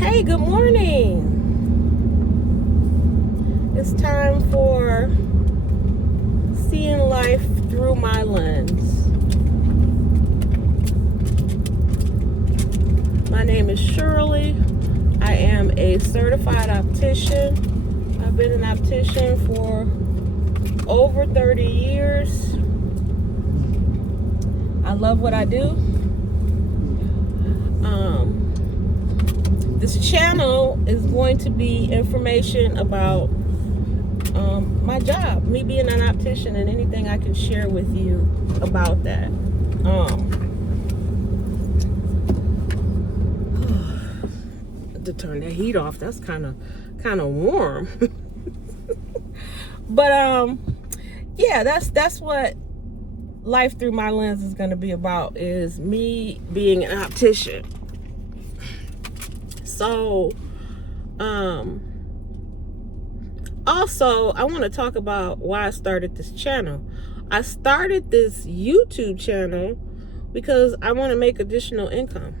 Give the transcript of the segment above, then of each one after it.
Hey, good morning. It's time for seeing life through my lens. My name is Shirley. I am a certified optician. I've been an optician for over 30 years. I love what I do. This channel is going to be information about my job, me being an optician, and anything I can share with you about that. To turn the heat off, that's kind of warm. But yeah, that's what life through my lens is going to be about, is me being an optician. So also I want to talk about why I started this channel. I started this YouTube channel because I want to make additional income.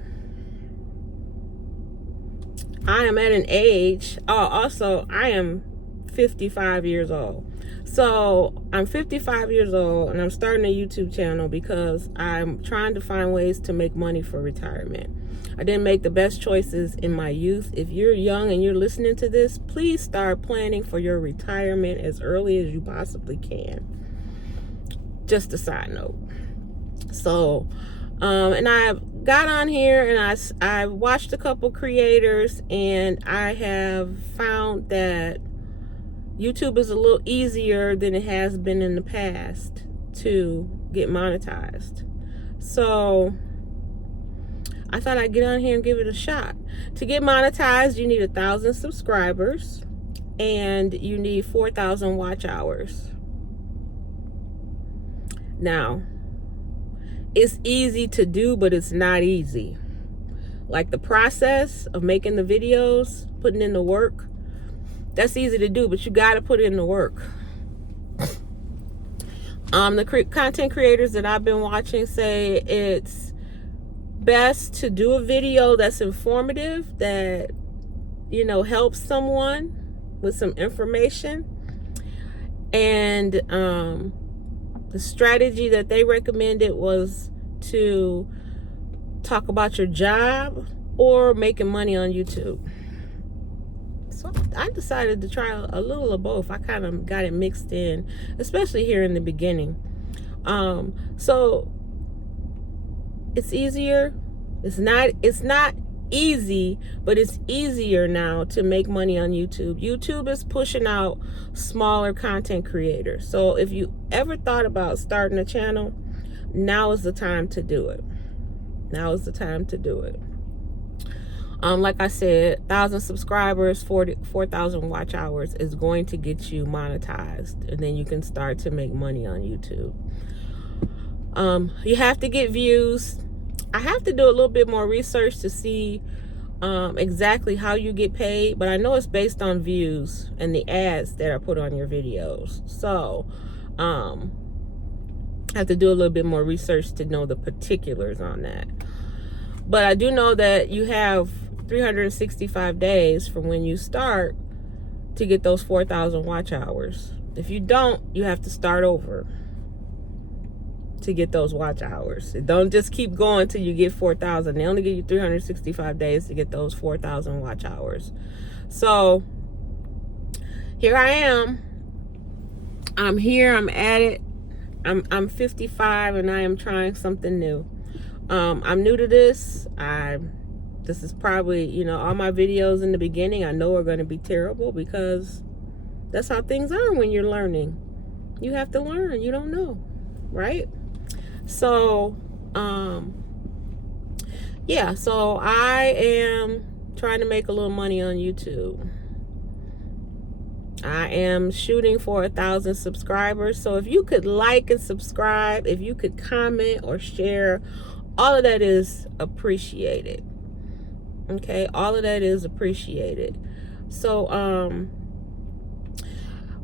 I am at an age, also I am 55 years old. So I'm 55 years old and I'm starting a YouTube channel because I'm trying to find ways to make money for retirement. I didn't make the best choices in my youth. If you're young and you're listening to this, please start planning for your retirement as early as you possibly can. Just a side note. So, and I got on here and I watched a couple creators, and I have found that YouTube is a little easier than it has been in the past to get monetized. So I thought I'd get on here and give it a shot. To get monetized, you need 1,000 subscribers and you need 4,000 watch hours. Now, it's easy to do, but it's not easy. Like the process of making the videos, putting in the work, that's easy to do, but you got to put in the work. The content creators that I've been watching say it's best to do a video that's informative, that, you know, helps someone with some information. And the strategy that they recommended was to talk about your job or making money on YouTube. So I decided to try a little of both. I kind of got it mixed in, especially here in the beginning. So it's easier. It's not easy, but it's easier now to make money on YouTube. YouTube is pushing out smaller content creators. So if you ever thought about starting a channel, now is the time to do it. Now is the time to do it. Like I said, 1,000 subscribers, 4,000 watch hours is going to get you monetized, and then you can start to make money on YouTube. You have to get views. I have to do a little bit more research to see exactly how you get paid, but I know it's based on views and the ads that are put on your videos. So I have to do a little bit more research to know the particulars on that. But I do know that you have 365 days from when you start to get those 4,000 watch hours. If you don't, you have to start over to get those watch hours. Don't just keep going till you get 4,000. They only give you 365 days to get those 4,000 watch hours. So here I am. I'm here. I'm at it. I'm 55 and I am trying something new. I'm new to this. This is probably, you know, all my videos in the beginning I know are going to be terrible, because that's how things are when you're learning. You have to learn. You don't know, right? So, yeah, so I am trying to make a little money on YouTube. I am shooting for 1,000 subscribers. So if you could like and subscribe, if you could comment or share, all of that is appreciated. Okay, all of that is appreciated. So,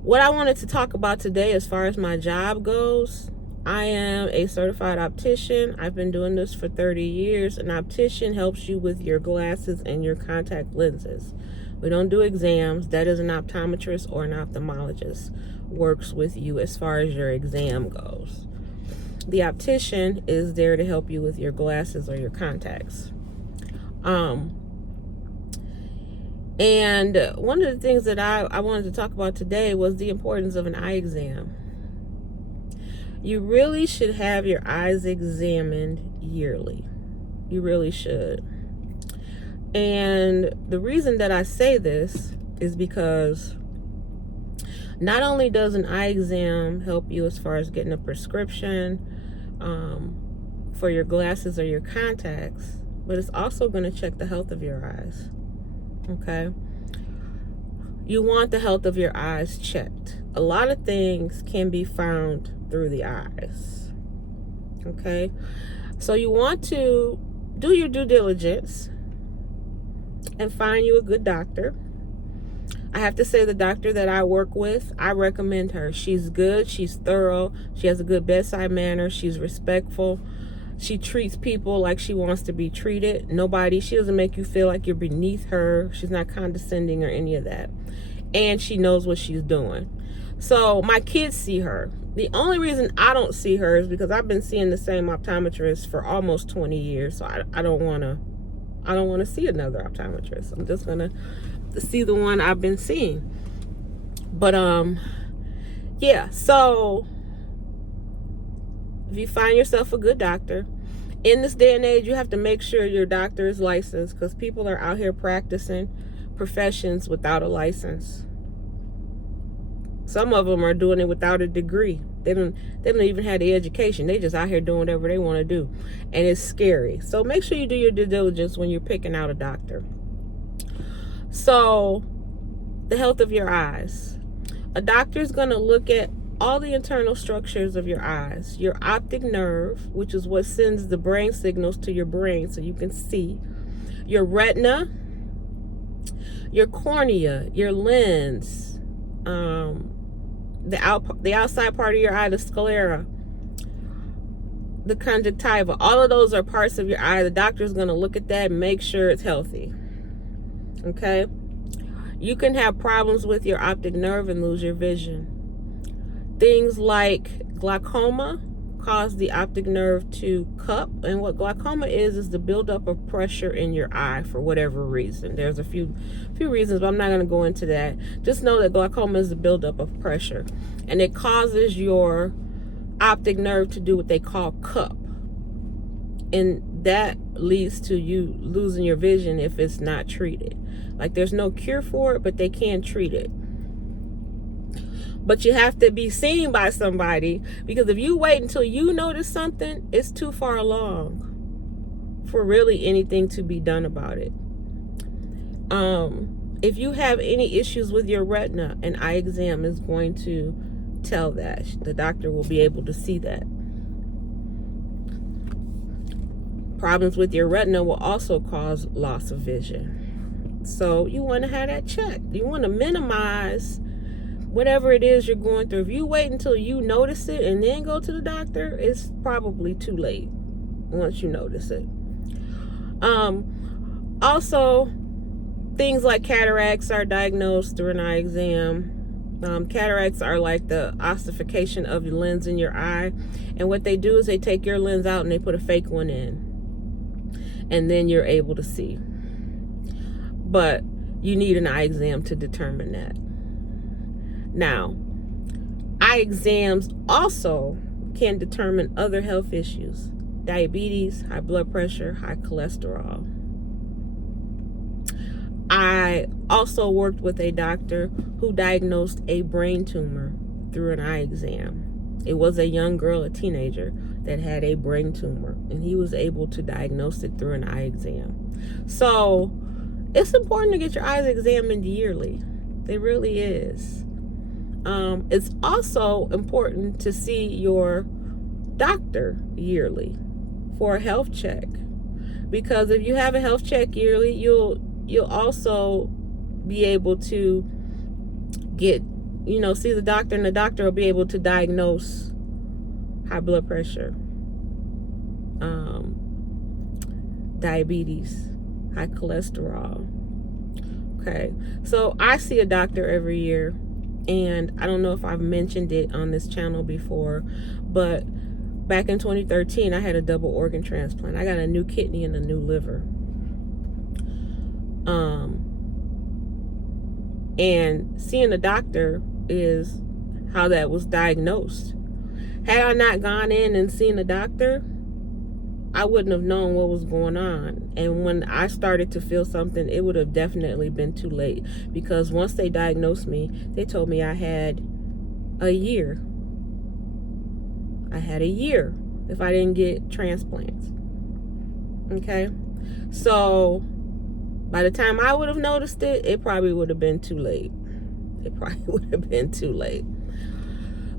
what I wanted to talk about today, as far as my job goes, I am a certified optician. I've been doing this for 30 years. An optician helps you with your glasses and your contact lenses. We don't do exams. That is an optometrist or an ophthalmologist works with you as far as your exam goes. The optician is there to help you with your glasses or your contacts. And one of the things that I wanted to talk about today was the importance of an eye exam. You really should have your eyes examined yearly. You really should. And the reason that I say this is because not only does an eye exam help you as far as getting a prescription for your glasses or your contacts, but it's also going to check the health of your eyes. Okay? You want the health of your eyes checked. A lot of things can be found through the eyes. Okay? So you want to do your due diligence and find you a good doctor. I have to say, the doctor that I work with, I recommend her. She's good. She's thorough. She has a good bedside manner. She's respectful. She treats people like she wants to be treated. She doesn't make you feel like you're beneath her. She's not condescending or any of that. And she knows what she's doing. So my kids see her. The only reason I don't see her is because I've been seeing the same optometrist for almost 20 years. So I don't want to see another optometrist. I'm just going to see the one I've been seeing. But yeah, so if you find yourself a good doctor, in this day and age, you have to make sure your doctor is licensed, because people are out here practicing professions without a license. Some of them are doing it without a degree. They don't even have the education. They just out here doing whatever they want to do. And it's scary. So make sure you do your due diligence when you're picking out a doctor. So, the health of your eyes. A doctor is going to look at all the internal structures of your eyes. Your optic nerve, which is what sends the brain signals to your brain so you can see. Your retina, your cornea, your lens, the outside part of your eye, the sclera, the conjunctiva. All of those are parts of your eye. The doctor is going to look at that and make sure it's healthy. Okay? You can have problems with your optic nerve and lose your vision. Things like glaucoma cause the optic nerve to cup. And what glaucoma is the buildup of pressure in your eye for whatever reason. There's a few reasons, but I'm not going to go into that. Just know that glaucoma is the buildup of pressure. And it causes your optic nerve to do what they call cup. And that leads to you losing your vision if it's not treated. Like, there's no cure for it, but they can treat it. But you have to be seen by somebody, because if you wait until you notice something, it's too far along for really anything to be done about it. If you have any issues with your retina, an eye exam is going to tell that. The doctor will be able to see that. Problems with your retina will also cause loss of vision. So you want to have that checked. You want to minimize whatever it is you're going through. If you wait until you notice it and then go to the doctor, it's probably too late once you notice it. Also, things like cataracts are diagnosed through an eye exam. Cataracts are like the ossification of the lens in your eye. And what they do is they take your lens out and they put a fake one in. And then you're able to see. But you need an eye exam to determine that. Now, eye exams also can determine other health issues. Diabetes, high blood pressure, high cholesterol. I also worked with a doctor who diagnosed a brain tumor through an eye exam. It was a young girl, a teenager, that had a brain tumor, and he was able to diagnose it through an eye exam. So it's important to get your eyes examined yearly. It really is. It's also important to see your doctor yearly for a health check, because if you have a health check yearly, you'll also be able to see the doctor, and the doctor will be able to diagnose high blood pressure, diabetes, high cholesterol. Okay, so I see a doctor every year, and I don't know if I've mentioned it on this channel before, but back in 2013, I had a double organ transplant. I got a new kidney and a new liver. And seeing a doctor is how that was diagnosed. Had I not gone in and seen a doctor, I wouldn't have known what was going on. And when I started to feel something, it would have definitely been too late, because once they diagnosed me, they told me I had a year. I had a year if I didn't get transplants. Okay? So by the time I would have noticed it, it probably would have been too late. It probably would have been too late.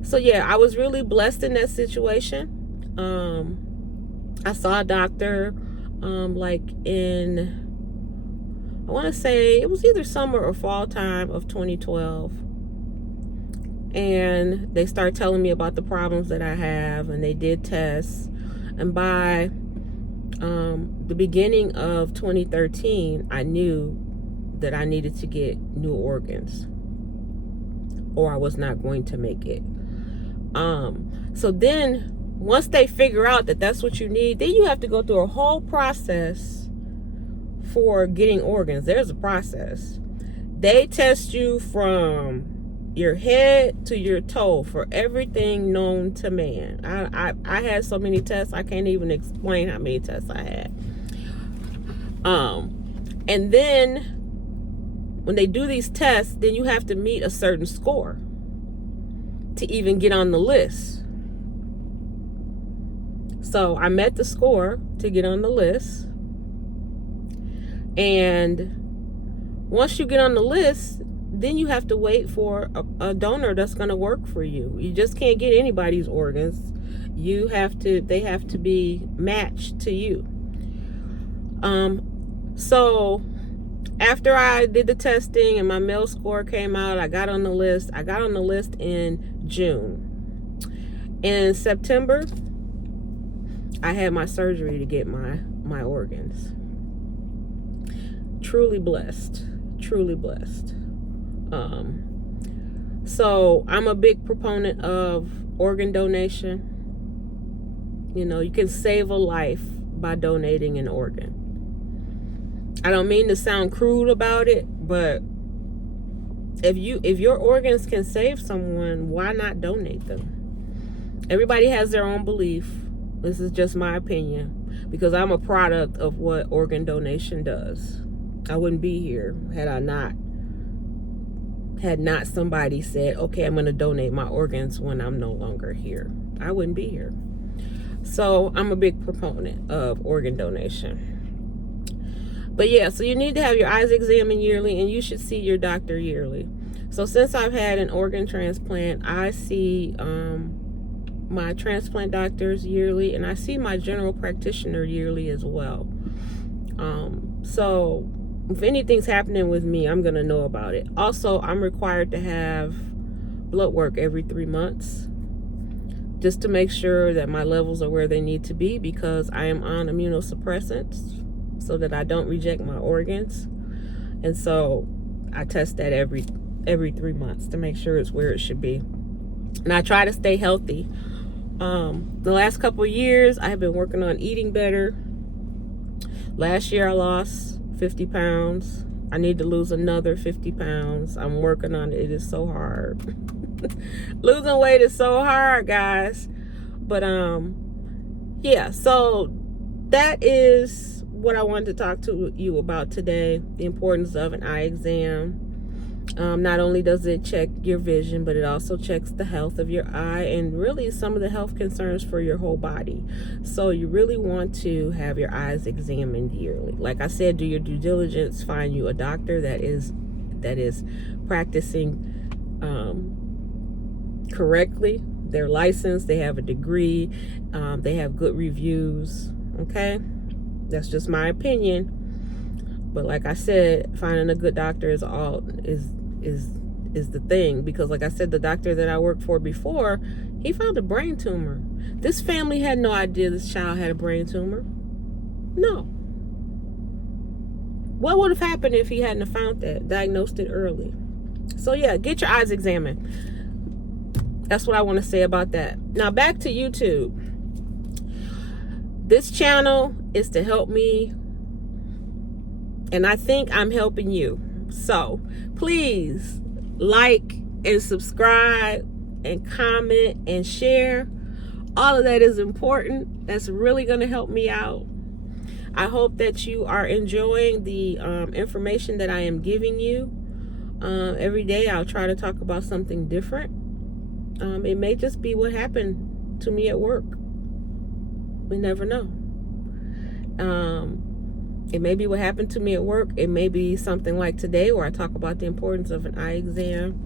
So yeah, I was really blessed in that situation. I saw a doctor like in, I want to say it was either summer or fall time of 2012. And they started telling me about the problems that I have, and they did tests. And by the beginning of 2013, I knew that I needed to get new organs, or I was not going to make it. So then once they figure out that that's what you need, then you have to go through a whole process for getting organs. There's a process. They test you from your head to your toe for everything known to man. I had so many tests, I can't even explain how many tests I had. And then when they do these tests, then you have to meet a certain score to even get on the list. So I met the score to get on the list. And once you get on the list, then you have to wait for a donor that's going to work for you. You just can't get anybody's organs. They have to be matched to you. So after I did the testing and my male score came out, I got on the list. I got on the list in June. In September, I had my surgery to get my organs. Truly blessed. Truly blessed. So I'm a big proponent of organ donation. You know, you can save a life by donating an organ. I don't mean to sound crude about it, but if your organs can save someone, why not donate them? Everybody has their own belief. This is just my opinion, because I'm a product of what organ donation does. I wouldn't be here had not somebody said, okay, I'm going to donate my organs when I'm no longer here. I wouldn't be here. So I'm a big proponent of organ donation. But yeah, so you need to have your eyes examined yearly, and you should see your doctor yearly. So since I've had an organ transplant, I see my transplant doctors yearly, and I see my general practitioner yearly as well. So if anything's happening with me, I'm going to know about it. Also, I'm required to have blood work every 3 months, just to make sure that my levels are where they need to be, because I am on immunosuppressants so that I don't reject my organs. And so I test that every 3 months to make sure it's where it should be. And I try to stay healthy. The last couple of years, I have been working on eating better. Last year, I lost 50 pounds. I need to lose another 50 pounds. I'm working on it. It is so hard. Losing weight is so hard, guys. But yeah, so that is what I wanted to talk to you about today. The importance of an eye exam. Not only does it check your vision, but it also checks the health of your eye and really some of the health concerns for your whole body. So you really want to have your eyes examined yearly. Like I said, do your due diligence. Find you a doctor that is practicing correctly. They're licensed. They have a degree. They have good reviews. Okay, that's just my opinion. But like I said, finding a good doctor is is the thing, because like I said, the doctor that I worked for before, he found a brain tumor. This family had no idea this child had a brain tumor. No. What would have happened if he hadn't found that, diagnosed it early? So yeah, get your eyes examined. That's what I want to say about that. Now back to YouTube. This channel is to help me, and I think I'm helping you. So please like and subscribe and comment and share. All of that is important. That's really going to help me out. I hope that you are enjoying the information that I am giving you. Every day I'll try to talk about something different. It may just be what happened to me at work. We never know. It may be what happened to me at work. It may be something like today where I talk about the importance of an eye exam.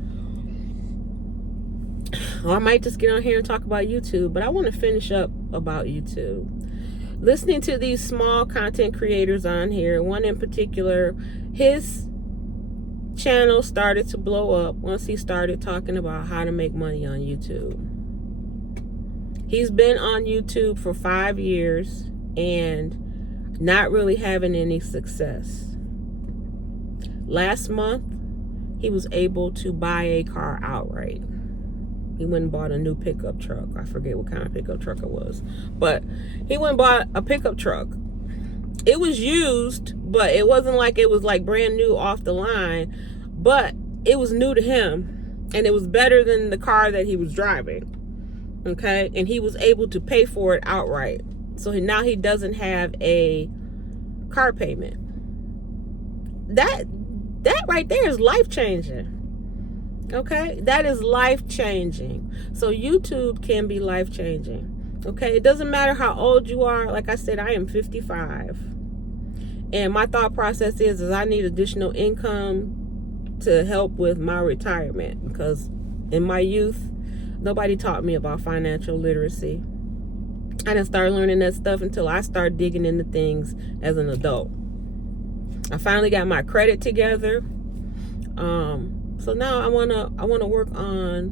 Or I might just get on here and talk about YouTube. But I want to finish up about YouTube. Listening to these small content creators on here, one in particular, his channel started to blow up once he started talking about how to make money on YouTube. He's been on YouTube for 5 years and not really having any success. Last month, he was able to buy a car outright. He went and bought a new pickup truck. I forget what kind of pickup truck it was. But he went and bought a pickup truck. It was used, but it wasn't like it was like brand new off the line. But it was new to him. And it was better than the car that he was driving. Okay? And he was able to pay for it outright. So now he doesn't have a car payment. That right there is life-changing. Okay? That is life-changing. So YouTube can be life-changing. Okay? It doesn't matter how old you are. Like I said, I am 55. And my thought process is I need additional income to help with my retirement. Because in my youth, nobody taught me about financial literacy. I didn't start learning that stuff until I started digging into things as an adult. I finally got my credit together. So now I wanna work on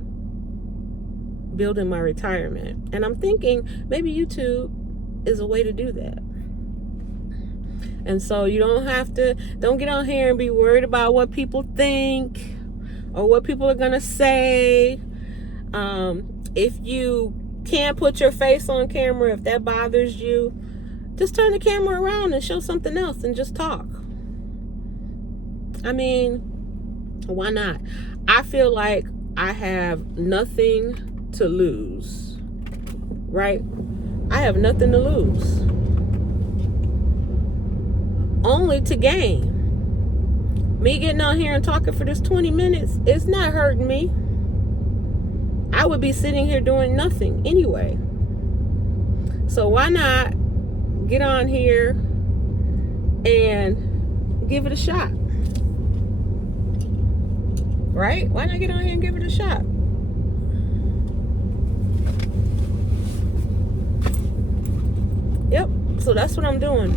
building my retirement. And I'm thinking maybe YouTube is a way to do that. And so you don't get on here and be worried about what people think or what people are gonna say. If you can't put your face on camera, if that bothers you, just turn the camera around and show something else and just talk. I mean, why not? I feel like I have nothing to lose, right? I have nothing to lose, only to gain. Me getting on here and talking for this 20 minutes, it's not hurting me. I would be sitting here doing nothing anyway. So why not get on here and give it a shot? Right? Why not get on here and give it a shot? Yep. So that's what I'm doing.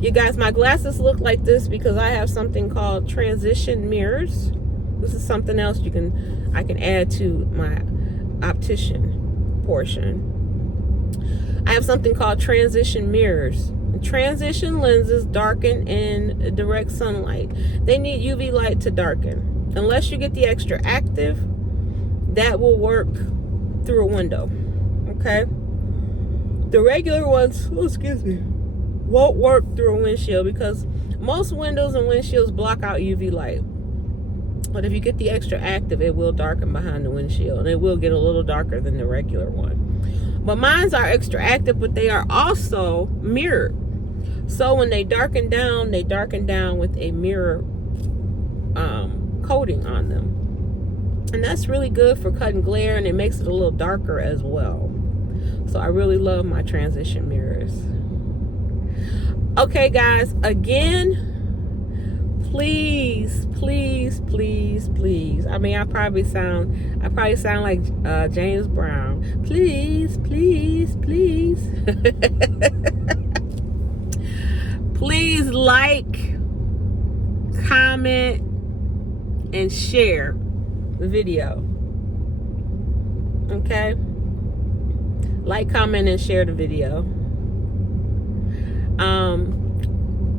You guys, my glasses look like this because I have something called transition mirrors. This is something else I can add to my optician portion. I have something called transition mirrors. Transition lenses darken in direct sunlight. They need UV light to darken. Unless you get the extra active, that will work through a window. Okay? The regular ones, won't work through a windshield because most windows and windshields block out UV light. But if you get the extra active, it will darken behind the windshield. And it will get a little darker than the regular one. But mines are extra active, but they are also mirrored. So when they darken down with a mirror coating on them. And that's really good for cutting glare, and it makes it a little darker as well. So I really love my transition mirrors. Okay, guys, again, please. I mean, I probably sound like James Brown. Please. Please like, comment, and share the video. Okay? Like, comment, and share the video.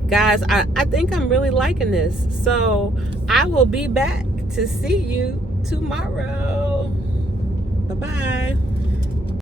Guys, I think I'm really liking this. So I will be back to see you tomorrow.